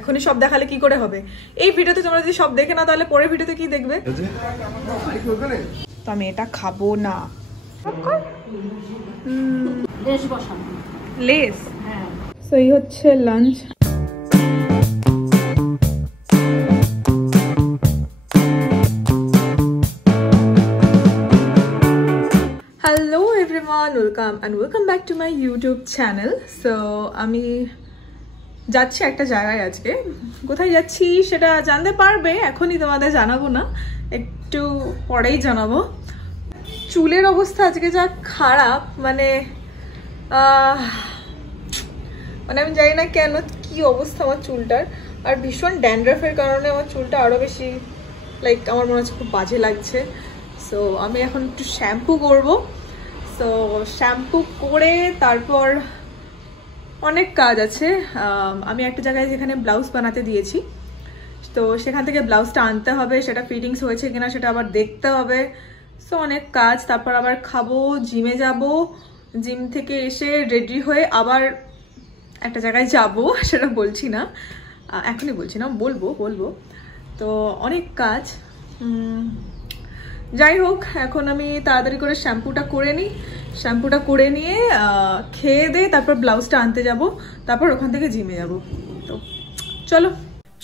এখনই সব দেখালে কি করে হবে? এই ভিডিওতে তোমরা যদি সব দেখে না তাহলে পরের ভিডিওতে কি দেখবে? তো আমি এটা খাবো না। লেস, সো এই হচ্ছে lunch. Hello everyone, welcome back to my YouTube channel. So আমি যাচ্ছি একটা জায়গায়। আজকে কোথায় যাচ্ছি সেটা জানতে পারবে, এখনই তোমাদের জানাবো না, একটু পরেই জানাবো। চুলের অবস্থা আজকে যা খারাপ, মানে আমি জানি না কেন কি অবস্থা আমার চুলটার। আর ভীষণ ড্যান্ড্রাফের কারণে আমার চুলটা আরও বেশি আমার মনে হচ্ছে খুব বাজে লাগছে। সো আমি এখন একটু শ্যাম্পু করবো। সো শ্যাম্পু করে তারপর অনেক কাজ আছে। আমি একটা জায়গায় যেখানে ব্লাউজ বানাতে দিয়েছি, তো সেখান থেকে ব্লাউজটা আনতে হবে, সেটা ফিটিংস হয়েছে কিনা সেটা আবার দেখতে হবে। সো অনেক কাজ। তারপর আবার খাবো, জিমে যাব, জিম থেকে এসে রেডি হয়ে আবার একটা জায়গায় যাব, সেটা বলছি না, এখনই বলছি না, বলবো। তো অনেক কাজ। যাই হোক, এখন আমি তাড়াতাড়ি করে শ্যাম্পুটা করে নিই। শ্যাম্পুটা করে নিয়ে খেয়ে দিয়ে তারপর ব্লাউজটা আনতে যাব, তারপর ওখান থেকে জিমে যাব। তো চলো।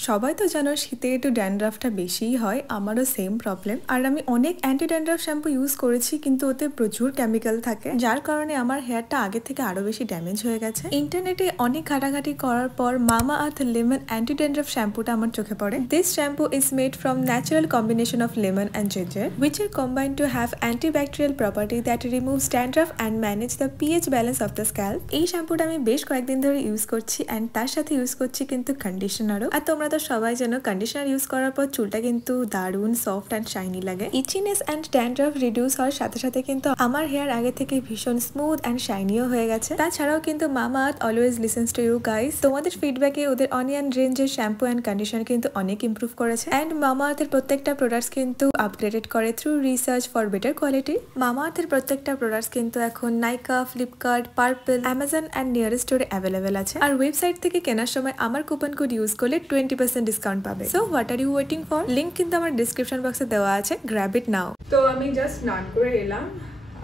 সবাই তো জানো শীতে একটু ড্যান্ড্রাফটা বেশিই হয়, আমারও সেম প্রবলেম। আর আমি অনেক অ্যান্টি ড্যান্ড্রাফ শ্যাম্পু ইউজ করেছি, কিন্তু ওতে প্রচুর কেমিক্যাল থাকে, যার কারণে আমার হেয়ারটা আগে থেকে আরো বেশি ড্যামেজ হয়ে গেছে। ইন্টারনেটে অনেক ঘাটাঘাটি করার পর মামা আর্থ লেমন অ্যান্টি ড্যান্ড্রাফ শ্যাম্পুটা আমার চোখে পড়ে। This shampoo is made from natural combination of lemon and ginger, which are combined to have antibacterial property that removes dandruff and manage the pH balance of the scalp. এই শ্যাম্পুটা আমি বেশ কয়েকদিন ধরে ইউজ করছি, অ্যান্ড তার সাথে use করছি কিন্তু কন্ডিশনারও। আর তোমরা তো সবাই জানো কন্ডিশনার ইউজ করার পর চুলটা কিন্তু দারুণ সফট অ্যান্ড শাইনি লাগে। ইচিনেস অ্যান্ড ড্যান্ড্রাফ রিডিউস হওয়ার সাথে সাথে কিন্তু আমার হেয়ার আগে থেকে ভীষণ স্মুথ অ্যান্ড শাইনিও হয়ে গেছে। তাছাড়াও কিন্তু Mamaearth always listens to you guys. তোমাদের ফিডব্যাকে ওদের অনিয়ন রেঞ্জের শ্যাম্পু অ্যান্ড কন্ডিশনার কিন্তু অনেক ইমপ্রুভ করেছে, অ্যান্ড মামা আর্থের প্রত্যেকটা প্রোডাক্টস কিন্তু আপগ্রেডেড করে through research for better quality. মামা আর্থের প্রত্যেকটা প্রোডাক্টস কিন্তু এখন Nykaa, Flipkart, Purplle, Amazon and nearest স্টোরে অ্যাভেলেবেল আছে। আর ওয়েবসাইট থেকে কেনার সময় আমার কুপন কোড ইউজ করলে 20% ডিসকাউন্ট পাবে। So what are you waiting for? Link কিন্তু আমার ডিসক্রিপশন বক্সে দেওয়া আছে, গ্র্যাব ইট নাও। তো আমি জাস্ট স্নান করে এলাম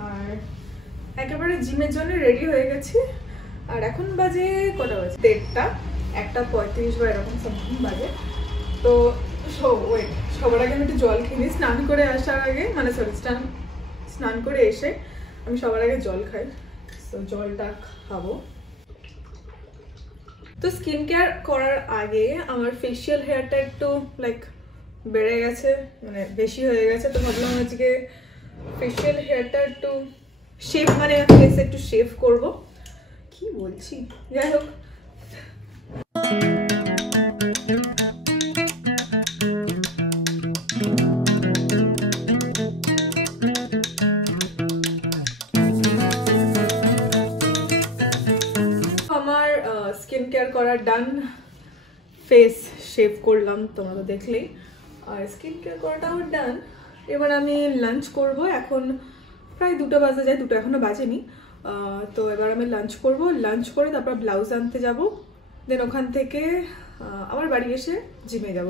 আর একেবারে জিমের জন্য রেডি হয়ে গেছি। আর এখন বাজে কটা বাজে? 1:35 বা এরকম সামথিং বাজে। তো সবার আগে আমি একটু জল খেয়ে নিই। স্নান করে আসার আগে, মানে স্নান করে এসে আমি সবার আগে জল খাই। তো জলটা খাবো। তো স্কিন কেয়ার করার আগে আমার ফেসিয়াল হেয়ারটা একটু বেড়ে গেছে, মানে বেশি হয়ে গেছে। তো ভাবলাম আজকে ফেসিয়াল হেয়ারটা একটু শেভ, মানে ফেসে একটু শেভ করবো। কি বলছি, যাই হোক। আমার স্কিন কেয়ার করা ডান, ফেস শেভ করলাম, তোমরা তো দেখলেই। আর স্কিন কেয়ার করাটা আমার ডান। এবার আমি লাঞ্চ করব। এখন প্রায় 2টা বাজে যায়, 2টা এখনো বাজেনি। তো এবার আমি লাঞ্চ করব। লাঞ্চ করে তারপর ব্লাউজ আনতে যাব, দেন ওখান থেকে আবার বাড়ি এসে জিমে যাব।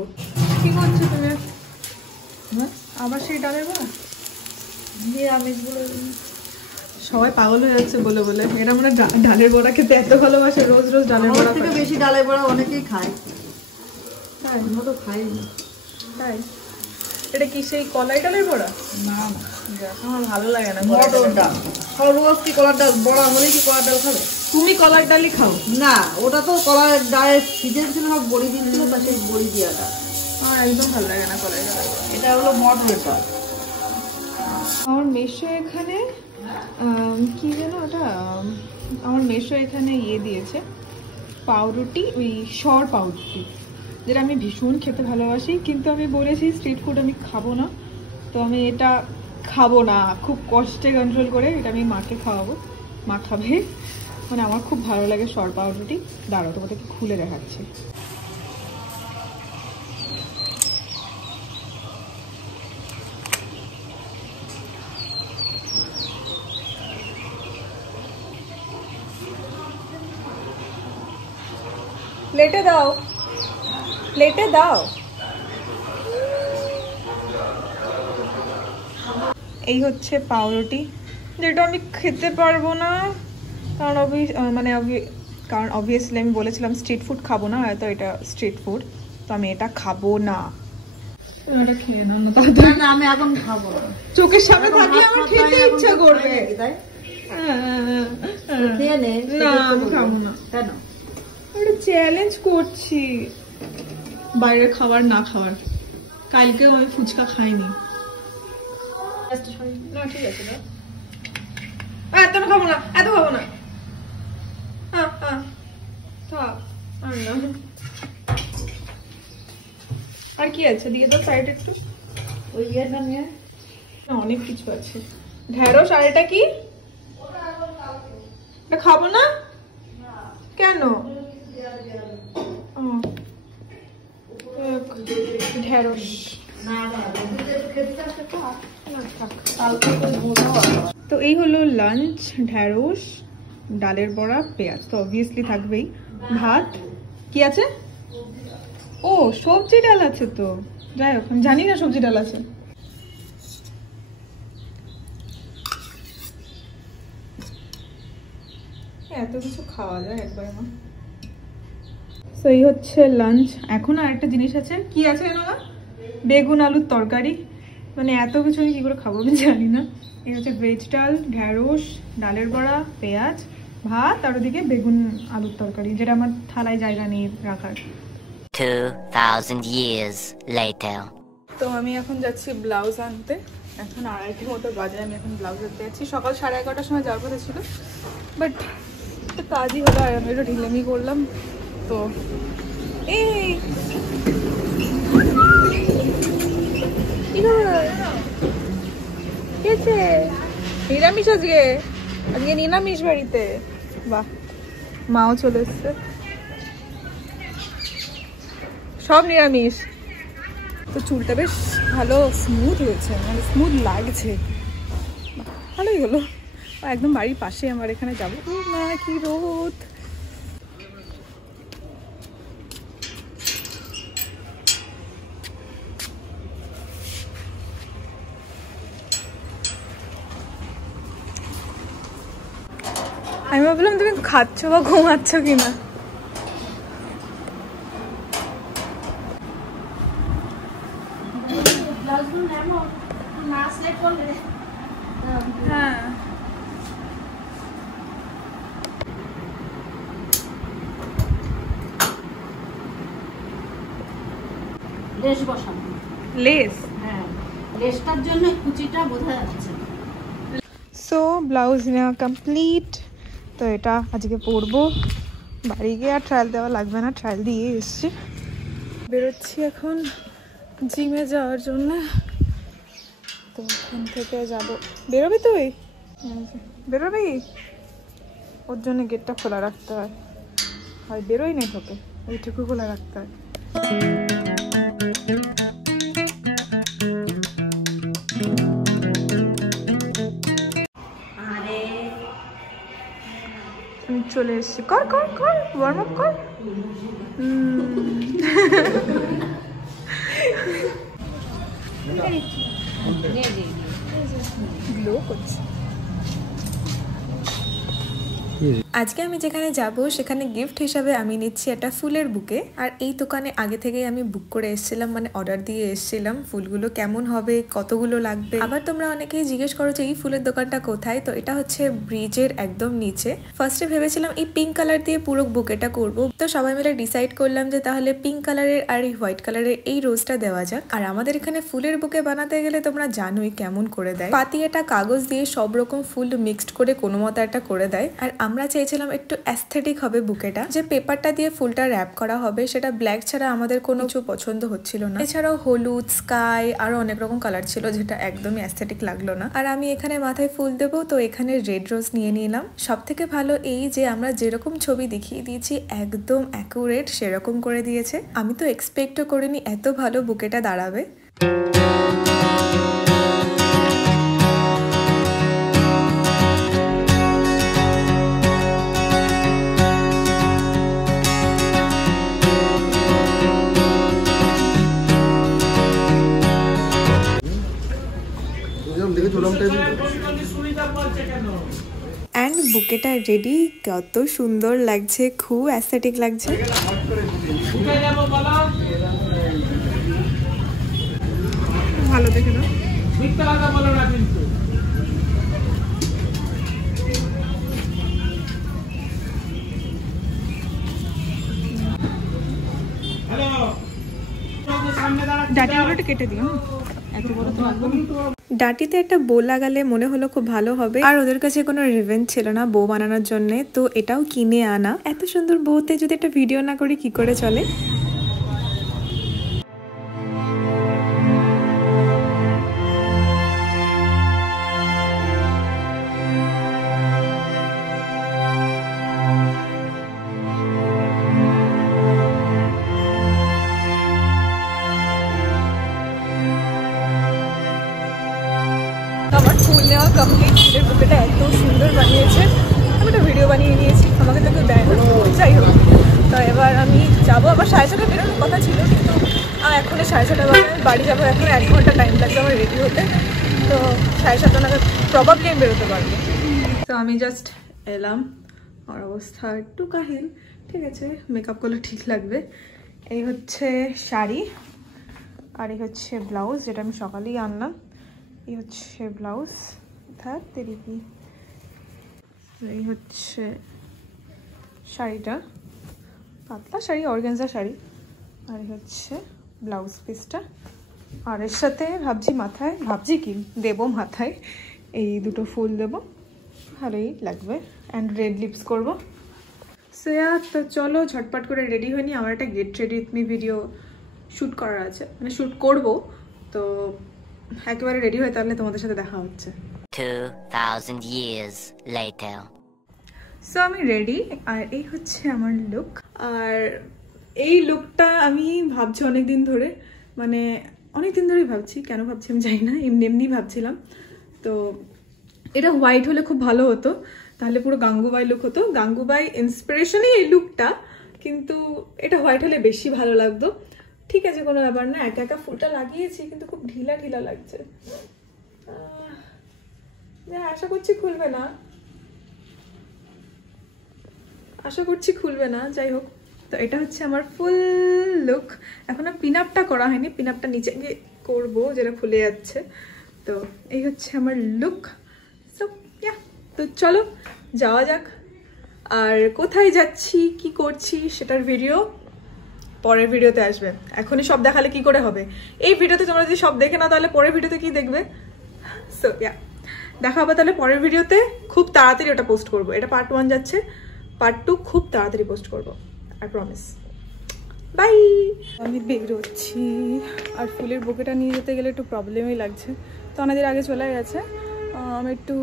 কি করছো তুমি? আবার সেই ডালের বড়া, নিরামিষগুলো সবাই পাগল হয়ে যাচ্ছে বলে বলে। এরা মানে ডালের বড়া খেতে এত ভালোবাসে, রোজ রোজ ডালের বড়া। থেকে বেশি ডালের বড়া অনেকেই খায়। তাই? আমরা তো খাই না। তাই? এটা কি সেই কলাই ডালের বড়া? না, আমার ভালো লাগে না। মটর ডাল রোজ কি কলার ডাল বড়া হলে কি কলার ডাল খাবে? তুমি কলার ডালই খাও না? ওটা তো কলার ডালের সিজন ছিল, সব বড়ি দিচ্ছিল, তা সেই বড়ি দিয়াটা আমার একদম ভালো লাগে না। কলাই ডাল, এটা হলো মটরের ডাল। আমার মেশো এখানে কি যেন ওটা, আমার মেশো এখানে দিয়েছে পাউরুটি, ওই সর পাউরুটি, যেটা আমি ভীষণ খেতে ভালোবাসি। কিন্তু আমি বলেছি স্ট্রিট ফুড আমি খাবো না, তো আমি এটা খাবো না, খুব কষ্টে কন্ট্রোল করে এটা আমি মাকে খাওয়াবো, মা খাবে। মানে আমার খুব ভালো লাগে সর পাউরুটি। দাঁড়াও, তোমাদেরকে খুলে দেখাচ্ছি। প্লেটে দাও। প্লেটে দাও। এই হচ্ছে পাউরুটি, যেটা আমি খেতে পারবো না কারণ কারণ অবভিয়াসলি আমি বলেছিলাম স্ট্রিট ফুড খাবো না, হয়তো এটা স্ট্রিট ফুড, তো আমি এটা খাবো না। এটা খেয়ে নাও না তাড়াতাড়ি। না আমি এখন খাবো না, চোখের সামনে থাকলে আমার খেতে ইচ্ছা করবে। না আমি খাবো না। কেন? একটা চ্যালেঞ্জ করছি বাইরের খাবার না খাওয়ার। কালকেও আমি ফুচকা খাইনি। না ঠিক আছে, এত খাবো না, এত খাবো না। আর কি আছে দিয়ে দাও সাইড একটু। ওই ইয়েটা নিয়ে অনেক কিছু আছে। ঢেঁড়স, আর এটা কি? এটা খাবো না কেন? ঢেঁড়স তো এই হলো লাঞ্চ। ঢেঁড়স, ডালের বড়া, পেঁয়াজ তো অবভিয়াসলি থাকবেই। ভাত কি আছে? ও সবজি ডাল আছে, তো যাই হোক আমি জানি না সবজি ডাল আছে। এত কিছু খাওয়া যায় একবার না। তো এই হচ্ছে লাঞ্চ। এখন আর একটা জিনিস আছে, কি আছে জানো না? বেগুন আলুর তরকারি। মানে এত কিছু আমি কি করে খাবো আমি জানি না। এই হচ্ছে ভেজ ডাল, ঢেঁড়স, ডালের বড়া, পেঁয়াজ, ভাত, আর ওদিকে বেগুন আলুর তরকারি, যেটা আমার থালায় জায়গা নেই রাখার। 2000 years later. তো আমি এখন যাচ্ছি ব্লাউজ আনতে। এখন 2:30 মতো বাজে, আমি এখন ব্লাউজ আনতে যাচ্ছি। সকাল 11:30টার সময় যাওয়ার কথা ছিল, বাট কাজই হলো আর আমি একটু ঢিলেমি করলাম। তো এই নিরামিষ আজকে, আজকে নিরামিষ বাড়িতে। বাহ, মাও চলে এসছে, সব নিরামিষ। তো চুলটা বেশ ভালো স্মুথ হয়েছে, মানে স্মুথ লাগছে, ভালোই হলো। একদম বাড়ির পাশে আমার এখানে যাবো। মা কি রোদ! আমি ভাবলাম তুমি খাচ্ছ বা ঘুমাচ্ছ কিনা। হ্যাঁ লেস বসাবো। লেস? হ্যাঁ, লেসটার জন্য কুচিটা বোঝা যাচ্ছে। সো ব্লাউজ নেওয়া কমপ্লিট। তো এটা আজকে পরবো, বাড়ি গিয়ে আর ট্রায়াল দেওয়া লাগবে না, ট্রায়াল দিয়ে এসছি। বেরোচ্ছি এখন জিমে যাওয়ার জন্য। তো ওখান থেকে যাব। বেরোবি তুই? বেরোবি? ওর জন্য গেটটা খোলা রাখতে হয়, হয় বেরোই নেই, তোকে ওইটুকু খোলা রাখতে হয়। চলে এসছি, কর কর কর, ওয়ার্ম আপ কর। গ্লো করছে। আজকে আমি যেখানে যাব সেখানে গিফট হিসাবে আমি নিচ্ছি একটা ফুলের বুকে। আর এই দোকানে আগে থেকেই আমি বুক করে এসেছিলাম, মানে অর্ডার দিয়ে এসেছিলাম ফুলগুলো কেমন হবে, কতগুলো লাগবে। আবার তোমরা অনেকেই জিজ্ঞেস করো যে এই ফুলের দোকানটা কোথায়। তো এটা হচ্ছে ব্রিজের একদম নিচে। ফার্স্টে ভেবেছিলাম এই পিঙ্ক কালার দিয়ে পুরো বুকেটা করব, তো সবাই মিলে ডিসাইড করলাম যে তাহলে পিঙ্ক কালারের আর এই হোয়াইট কালারের এই রোজটা দেওয়া যাক। আর আমাদের এখানে ফুলের বুকে বানাতে গেলে তোমরা জানোই কেমন করে দেয়, পাতিয়াটা কাগজ দিয়ে সব রকম ফুল মিক্সড করে কোনো মতো একটা করে দেয়। আর আমরা চেয়েছিলাম একটু অ্যাস্থেটিক হবে বুকেটা, যে পেপারটা দিয়ে ফুলটা র্যাপ করা হবে সেটা ব্ল্যাক ছাড়া আমাদের কোনো কিছু পছন্দ হচ্ছিল না। এছাড়াও হলুদ, স্কাই, আরো অনেক রকম কালার ছিল, যেটা একদমই অ্যাস্থেটিক লাগলো না। আর আমি এখানে মাথায় ফুল দেবো, তো এখানে রেড রোজ নিয়ে নিলাম। সব থেকে ভালো এই যে আমরা যেরকম ছবি দেখিয়ে দিয়েছি একদম অ্যাকুরেট সেরকম করে দিয়েছে। আমি তো এক্সপেক্টও করিনি এত ভালো বুকেটা দাঁড়াবে। বুকেটা রেডি, কত সুন্দর লাগছে, খুব অ্যাস্থেটিক লাগছে। ভালো দেখে না, মিথ্যা কথা বলো না কিন্তু। ডাটিগুলোটা কেটে দিও, এত বড় তো লাগবে না। ডাটিতে একটা বো লাগালে মনে হলো খুব ভালো হবে, আর ওদের কাছে কোনো রিভেঞ্জ ছিল না বো বানানোর জন্য, তো এটাও কিনে আনা। এত সুন্দর বউতে যদি একটা ভিডিও না করি কি করে চলে। আমার ফুল নেওয়া কমপ্লিট, ফুলের বুকেটা এত সুন্দর বানিয়েছে। আমি একটা ভিডিও বানিয়ে নিয়েছি, আমাকে তো কেউ দেয় না, যাই হোক। তো এবার আমি যাবো, আবার 6:30 বেরোনোর কথা ছিল, কিন্তু এখন 6:30 বাজে, বাড়ি যাবো এখন 1 ঘন্টা টাইম লাগবে আমার রেডি হতে। তো 7:30 নাগাদ প্রবাবলি আমি বেরোতে পারবো। তো আমি জাস্ট এলাম, আমার অবস্থা একটু কাহিল, ঠিক আছে, মেকআপ করলে ঠিক লাগবে। এই হচ্ছে শাড়ি, আর এই হচ্ছে ব্লাউজ, যেটা আমি সকালেই আনলাম। এই হচ্ছে ব্লাউজ, কি এই হচ্ছে শাড়িটা, পাতলা শাড়ি, অর্গানজা শাড়ি। আর এই হচ্ছে ব্লাউজ পিসটা, আর এর সাথে ভাবছি কি দেবো মাথায়, এই দুটো ফুল দেবো, ভালোই লাগবে। অ্যান্ড রেড লিপস করবো। তো চলো ঝটপট করে রেডি হয়নি, আমার একটা get ready with me video shoot করার আছে, মানে শ্যুট করবো। তো একেবারে রেডি হয়ে তাহলে তোমাদের সাথে দেখা হচ্ছে। 2000 years later. সো আমি রেডি, আর এই হচ্ছে আমার লুক। আর এই লুকটা আমি ভাবছি অনেকদিন ধরে, মানে অনেকদিন ধরেই ভাবছি, কেন ভাবছি আমি জানি না, এমনি ভাবছিলাম। তো এটা হোয়াইট হলে খুব ভালো হতো, তাহলে পুরো গাঙ্গুবাই লুক হতো, গাঙ্গুবাই ইন্সপিরেশনই এই লুকটা, কিন্তু এটা হোয়াইট হলে বেশি ভালো লাগতো। ঠিক আছে, কোনো ব্যাপার না, একা একা ফুলটা লাগিয়েছি, কিন্তু খুব ঢিলা ঢিলা লাগছে। আশা করছি খুলবে না, যাই হোক। তো এটা হচ্ছে আমার ফুল লুক। এখন পিন আপটা করা হয়নি, পিন আপটা নিচে গিয়ে করবো, যেটা খুলে যাচ্ছে। তো এই হচ্ছে আমার লুক। তো চলো যাওয়া যাক। আর কোথায় যাচ্ছি, কি করছি, সেটার ভিডিও পরের ভিডিওতে আসবে। এখনই সব দেখালে কি করে হবে? এই ভিডিওতে তোমরা যদি সব দেখে না, তাহলে পরের ভিডিওতে কি দেখবে? সো দেখা হবে তাহলে পরের ভিডিওতে। খুব তাড়াতাড়ি ওটা পোস্ট করবো। এটা পার্ট 1 যাচ্ছে, পার্ট 2 খুব তাড়াতাড়ি পোস্ট করবো, আই প্রমিস। বাই। আমি বেরোচ্ছি, আর ফুলের বুকেটা নিয়ে যেতে গেলে একটু প্রবলেমই লাগছে। তো অনেকদিন আগে চলে গেছে, আমি একটু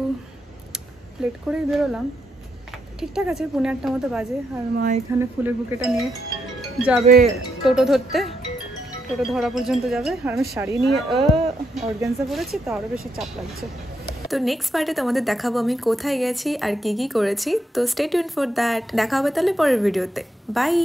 লেট করেই বেরোলাম। ঠিকঠাক আছে, 8:30 মতো বাজে। আর মা এখানে ফুলের বুকেটা নিয়ে যাবে টোটো ধরতে, টোটো ধরা পর্যন্ত যাবে। আর আমি শাড়ি নিয়ে অর্গানজা পরেছি, তো আরও বেশি চাপ লাগছে। তো নেক্সট পার্টে তোমাদের দেখাবো আমি কোথায় গেছি আর কি করেছি। তো স্টে টিউনড ফর দ্যাট। দেখা হবে তাহলে পরের ভিডিওতে। বাই।